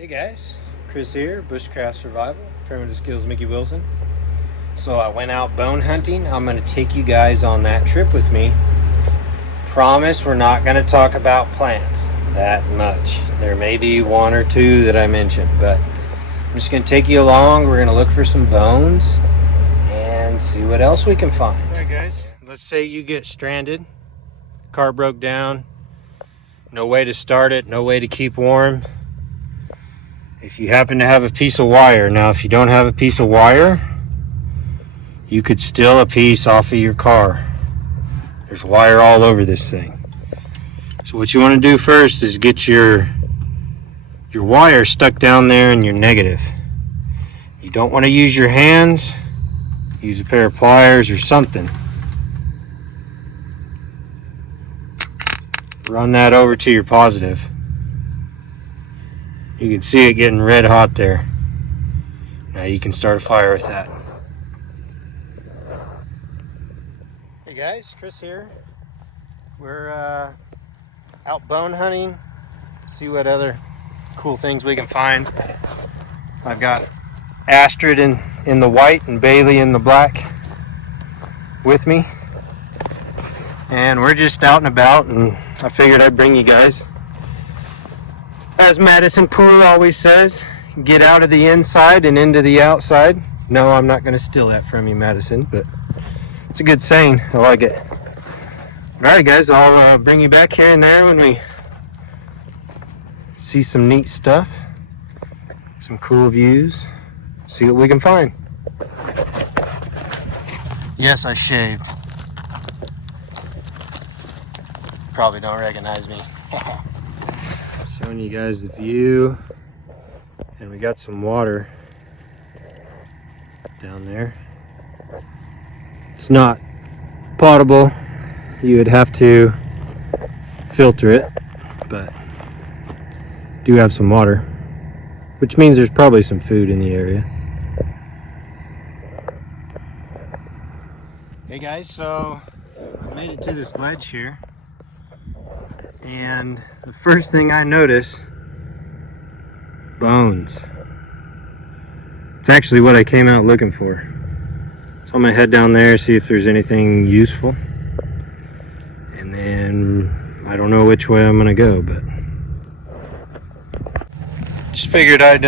Hey guys, Chris here, Bushcraft Survival, Primitive Skills Mickey Wilson. So I went out bone hunting. I'm going to take you guys on that trip with me. Promise we're not going to talk about plants that much. There may be one or two that I mentioned, but I'm just going to take you along. We're going to look for some bones and see what else we can find. All right guys, let's say you get stranded, car broke down, no way to start it, no way to keep warm. If you happen to have a piece of wire, now if you don't have a piece of wire, you could steal a piece off of your car. There's wire all over this thing. So what you want to do first is get your wire stuck down there in your negative. You don't want to use your hands. Use a pair of pliers or something. Run that over to your positive. You can see it getting red hot there. Now you can start a fire with that. Hey guys, Chris here. We're out bone hunting. See what other cool things we can find. I've got Astrid in the white and Bailey in the black with me. And we're just out and about, and I figured I'd bring you guys. As Madison Poole always says, get out of the inside and into the outside. No, I'm not going to steal that from you, Madison, but it's a good saying. I like it. All right, guys, I'll bring you back here and there when we see some neat stuff, some cool views, see what we can find. Yes, I shaved. Probably don't recognize me. Showing you guys the view, and we got some water down there. It's not potable. You would have to filter it, but do have some water, which means there's probably some food in the area. Hey guys, so I made it to this ledge here. And the first thing I notice, bones. It's actually what I came out looking for. So I'm gonna head down there, see if there's anything useful. And then I don't know which way I'm gonna go, but just figured I'd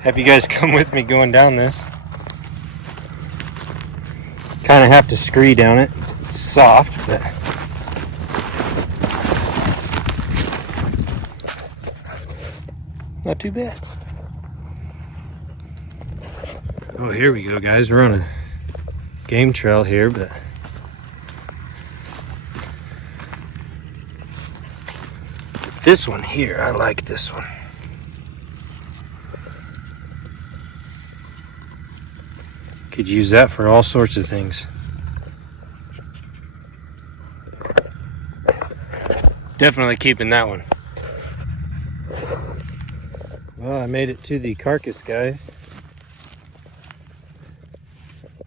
have you guys come with me going down this. Kind of have to scree down it. It's soft, but not too bad. Oh, here we go, guys. We're on a game trail here, but this one here, I like this one. Could use that for all sorts of things. Definitely keeping that one. Well, I made it to the carcass, guys.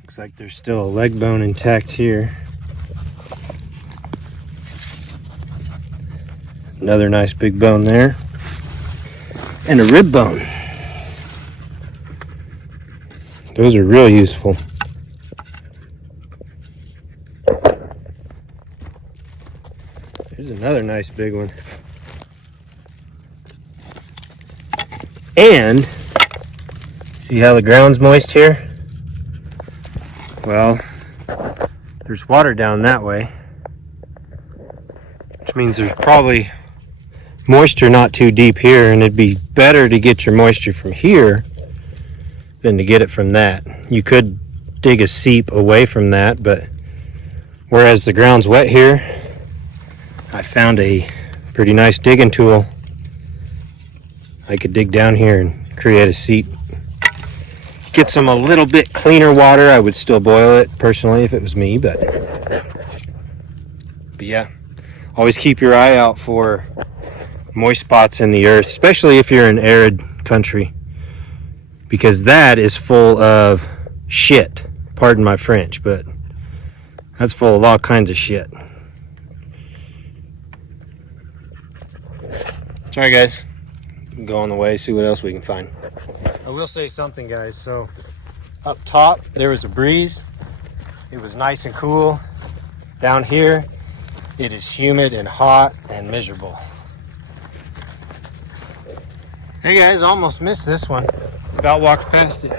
Looks like there's still a leg bone intact here. Another nice big bone there. And a rib bone. Those are real useful. Here's another nice big one. And see how the ground's moist here? Well, there's water down that way, which means there's probably moisture not too deep here, and it'd be better to get your moisture from here than to get it from that. You could dig a seep away from that, but whereas the ground's wet here, I found a pretty nice digging tool. I could dig down here and create a seep. Get some a little bit cleaner water. I would still boil it personally if it was me, but yeah, always keep your eye out for moist spots in the earth, especially if you're in arid country, because that is full of shit. Pardon my French, but that's full of all kinds of shit. Sorry guys, go on the way, see what else we can find. I will say something guys, so up top there was a breeze, it was nice and cool. Down here it is humid and hot and miserable. Hey guys, almost missed this one, about walked past it.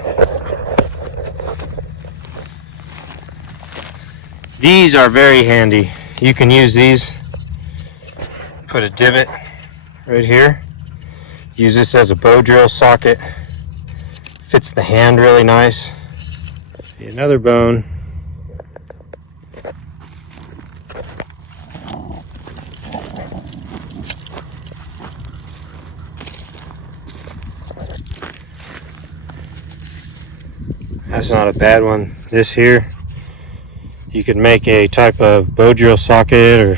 These are very handy. You can use these, put a divot right here, use this as a bow drill socket, fits the hand really nice. See another bone. That's not a bad one. This here, you could make a type of bow drill socket, or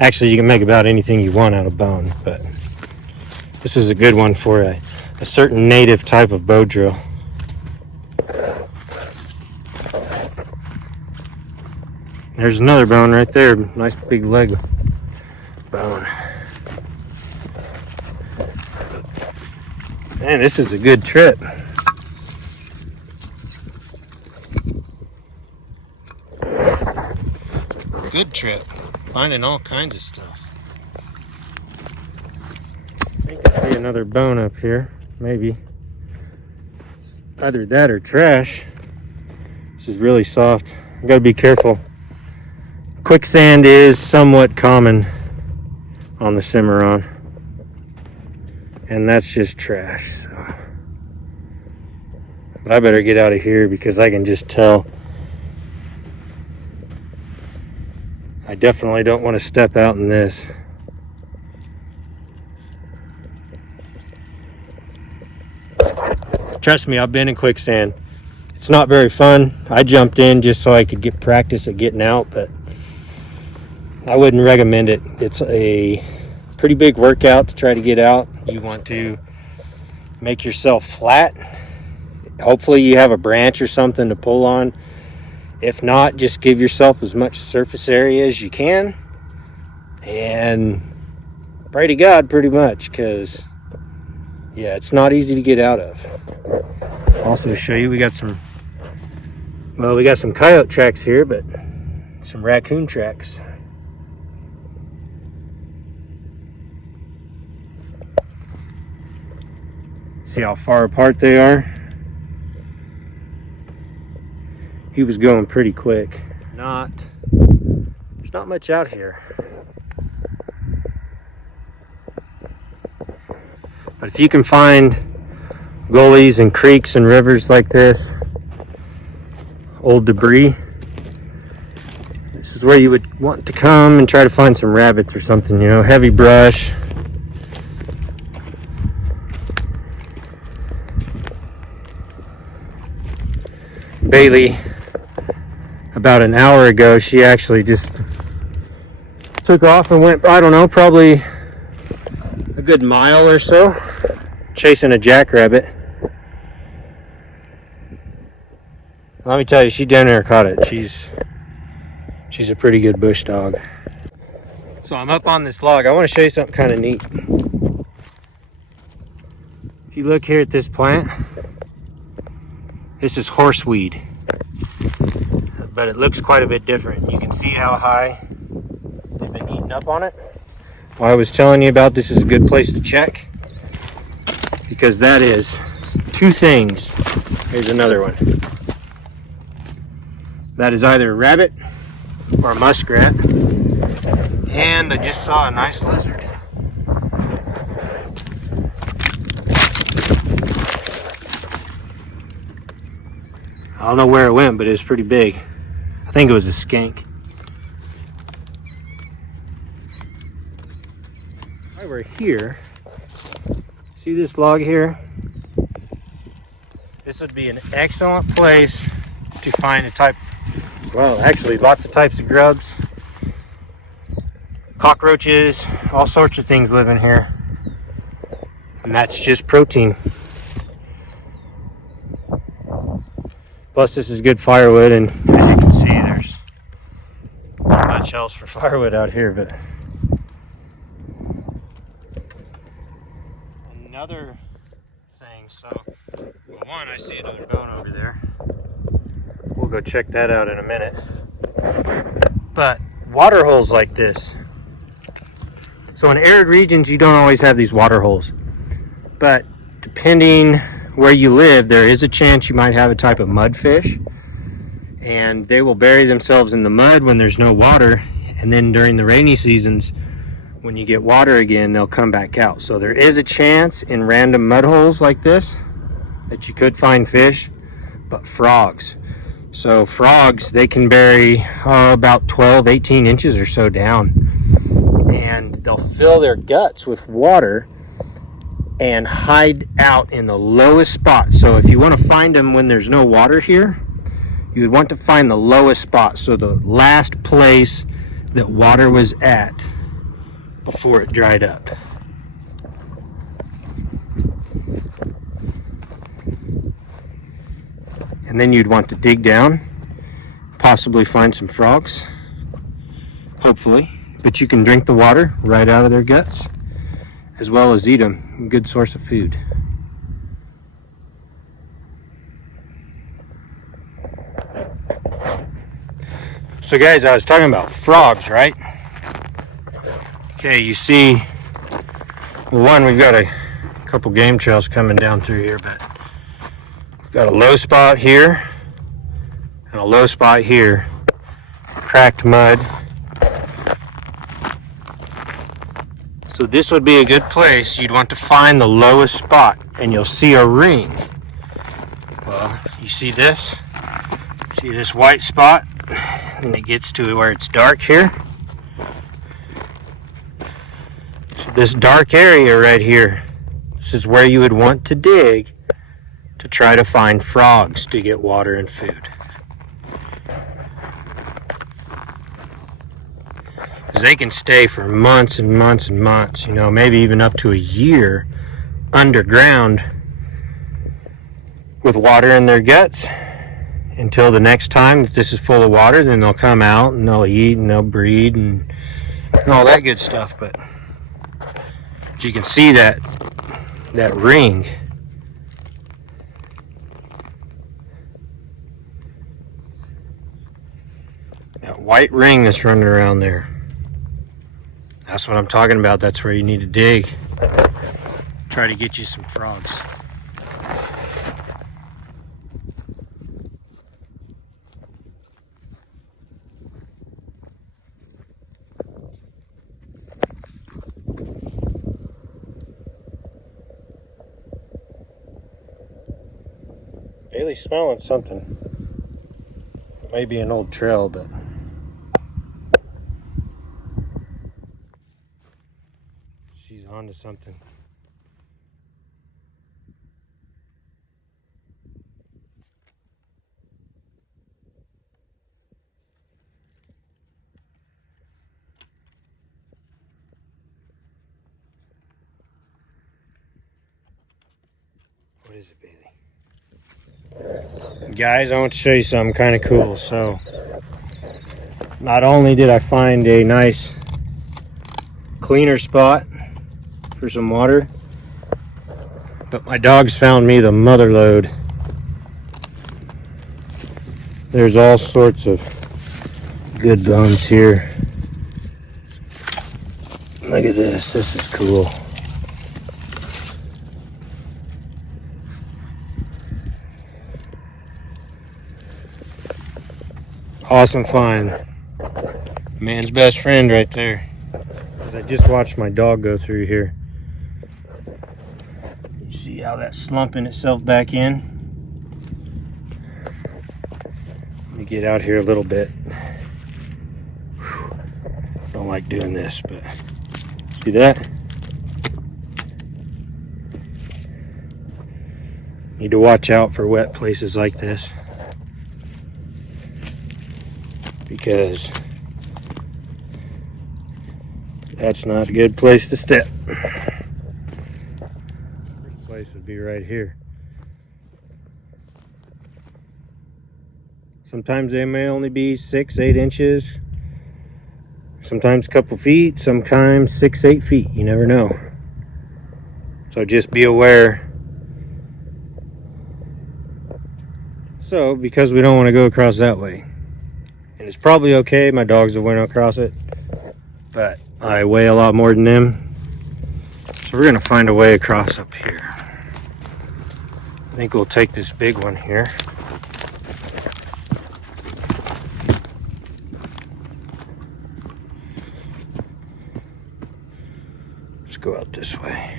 actually you can make about anything you want out of bone, but this is a good one for a certain native type of bow drill. There's another bone right there, nice big leg bone. Man, this is a good trip. Good trip, finding all kinds of stuff. I think I see another bone up here, maybe. Either that or trash. This is really soft. I gotta be careful. Quicksand is somewhat common on the Cimarron, and that's just trash. So. But I better get out of here because I can just tell. I definitely don't want to step out in this. Trust me, I've been in quicksand. It's not very fun. I jumped in just so I could get practice at getting out, but I wouldn't recommend it. It's a pretty big workout to try to get out. You want to make yourself flat. Hopefully you have a branch or something to pull on. If not, just give yourself as much surface area as you can and pray to God pretty much, because yeah, it's not easy to get out of. Also show you, we got some coyote tracks here, but some raccoon tracks. See how far apart they are? He was going pretty quick. There's not much out here. But if you can find gullies and creeks and rivers like this, old debris, this is where you would want to come and try to find some rabbits or something, you know, heavy brush. Bailey, about an hour ago, she actually just took off and went, I don't know, probably a good mile or so, chasing a jackrabbit. Let me tell you, she damn near caught it. She's a pretty good bush dog. So I'm up on this log. I want to show you something kind of neat. If you look here at this plant, this is horseweed, but it looks quite a bit different. You can see how high they've been eating up on it. Well, I was telling you about this is a good place to check, because that is two things. Here's another one. That is either a rabbit or a muskrat, and I just saw a nice lizard. I don't know where it went, but it was pretty big. I think it was a skink. While we're here, see this log here? This would be an excellent place to find a type, well, actually lots of types of grubs, cockroaches, all sorts of things live in here. And that's just protein. Plus this is good firewood, and as you can see, there's not much else for firewood out here, but another thing. So, well, one, I see another bone over there. We'll go check that out in a minute. But water holes like this. So in arid regions, you don't always have these water holes. But depending where you live, there is a chance you might have a type of mudfish. And they will bury themselves in the mud when there's no water. And then during the rainy seasons, when you get water again, they'll come back out. So there is a chance in random mud holes like this that you could find fish, but frogs. So frogs, they can bury about 12, 18 inches or so down. And they'll fill their guts with water and hide out in the lowest spot. So if you want to find them when there's no water here, you would want to find the lowest spot. So the last place that water was at before it dried up. And then you'd want to dig down, possibly find some frogs, hopefully. But you can drink the water right out of their guts, as well as eat them. Good source of food. So guys, I was talking about frogs, right? Okay, you see, well, one, we've got a couple game trails coming down through here, but we've got a low spot here and a low spot here, cracked mud. So this would be a good place. You'd want to find the lowest spot, and you'll see a ring. Well, you see this? See this white spot? And it gets to where it's dark here. So this dark area right here, this is where you would want to dig to try to find frogs to get water and food. Because they can stay for months and months and months, you know, maybe even up to a year underground with water in their guts until the next time that this is full of water. Then they'll come out and they'll eat and they'll breed and all that good stuff. But you can see that ring. That white ring that's running around there. That's what I'm talking about. That's where you need to dig. Try to get you some frogs. Bailey's smelling something. Maybe an old trail, but she's onto something. What is it, Bailey? Guys, I want to show you something kind of cool. So not only did I find a nice cleaner spot for some water, but my dogs found me the mother lode. There's all sorts of good bones here. Look at this. This is cool. Awesome find. Man's best friend right there. I just watched my dog go through here. You see how that's slumping itself back in? Let me get out here a little bit. Whew. Don't like doing this, but see that? Need to watch out for wet places like this, because that's not a good place to step. First place would be right here. Sometimes they may only be 6-8 inches, sometimes a couple feet, sometimes 6-8 feet. You never know. So just be aware. So because we don't want to go across that way, and it's probably okay, my dogs will went across it, but I weigh a lot more than them, so we're gonna find a way across up here. I think we'll take this big one here. Let's go out this way.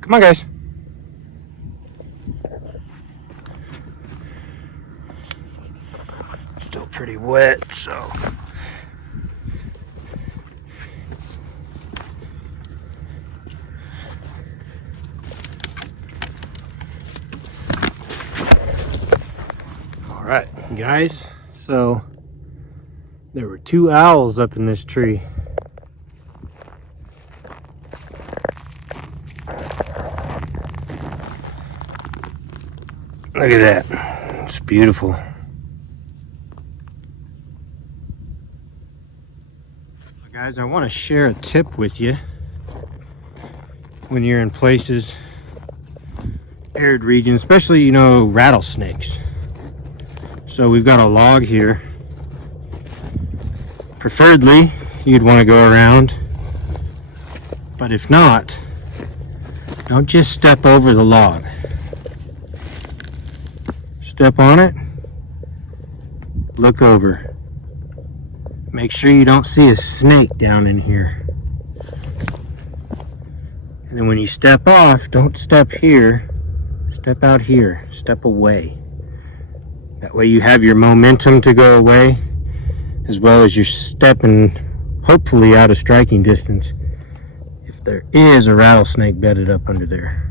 Come on, guys. Still pretty wet, so. All right, guys. So there were 2 owls up in this tree. Look at that. It's beautiful. Guys, I want to share a tip with you when you're in places, arid regions, especially, you know, rattlesnakes. So we've got a log here. Preferably, you'd want to go around, but if not, don't just step over the log. Step on it, look over. Make sure you don't see a snake down in here. And then when you step off, don't step here, step out here, step away. That way you have your momentum to go away, as well as you're stepping hopefully out of striking distance if there is a rattlesnake bedded up under there.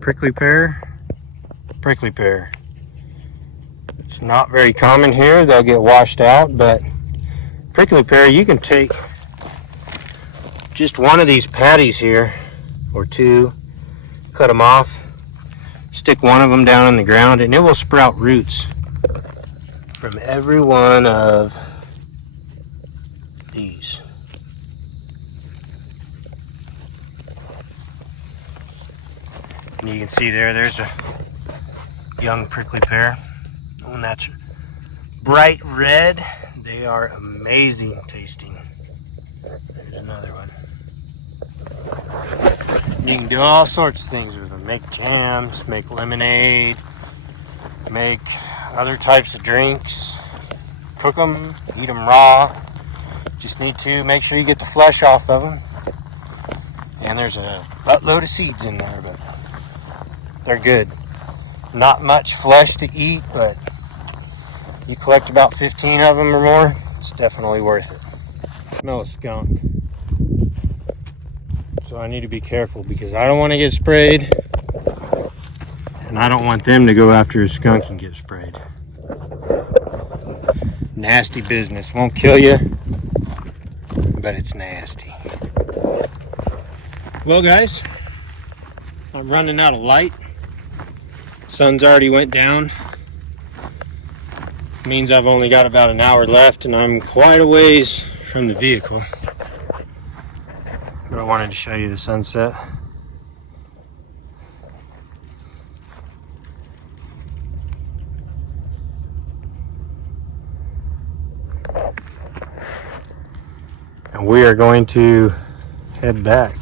Prickly pear, prickly pear. It's not very common here, they'll get washed out, but prickly pear, you can take just one of these patties here, or 2, cut them off, stick one of them down in the ground, and it will sprout roots from every one of these. And you can see there's a young prickly pear. When that's bright red, they are amazing tasting. There's another one. You can do all sorts of things with them. Make jams, make lemonade, make other types of drinks, cook them, eat them raw. Just need to make sure you get the flesh off of them. And there's a buttload of seeds in there, but they're good. Not much flesh to eat, but you collect about 15 of them or more, it's definitely worth it. Smell a skunk. So I need to be careful because I don't want to get sprayed, and I don't want them to go after a skunk and get sprayed. Nasty business. Won't kill you, but it's nasty. Well, guys, I'm running out of light. Sun's already went down. Means I've only got about an hour left, and I'm quite a ways from the vehicle. But I wanted to show you the sunset. And we are going to head back.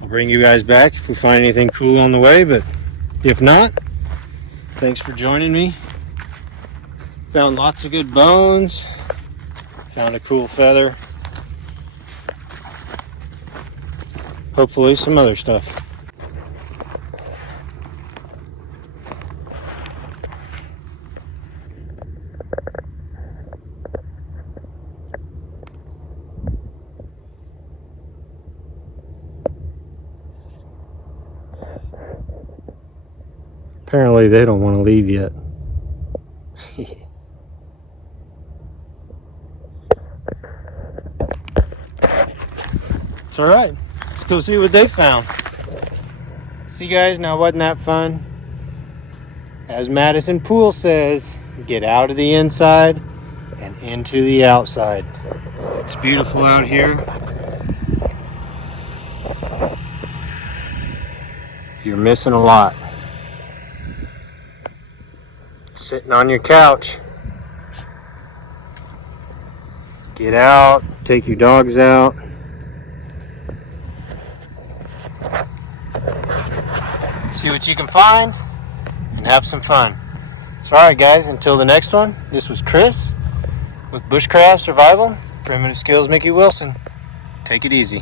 I'll bring you guys back if we find anything cool on the way, but if not, thanks for joining me. Found lots of good bones. Found a cool feather. Hopefully some other stuff. Apparently they don't want to leave yet. It's alright. Let's go see what they found. See, guys, now wasn't that fun? As Madison Poole says, get out of the inside and into the outside. It's beautiful out here. You're missing a lot. Sitting on your couch. Get out, take your dogs out. See what you can find and have some fun. So, alright guys, until the next one, this was Chris with Bushcraft Survival, Primitive Skills Mickey Wilson. Take it easy.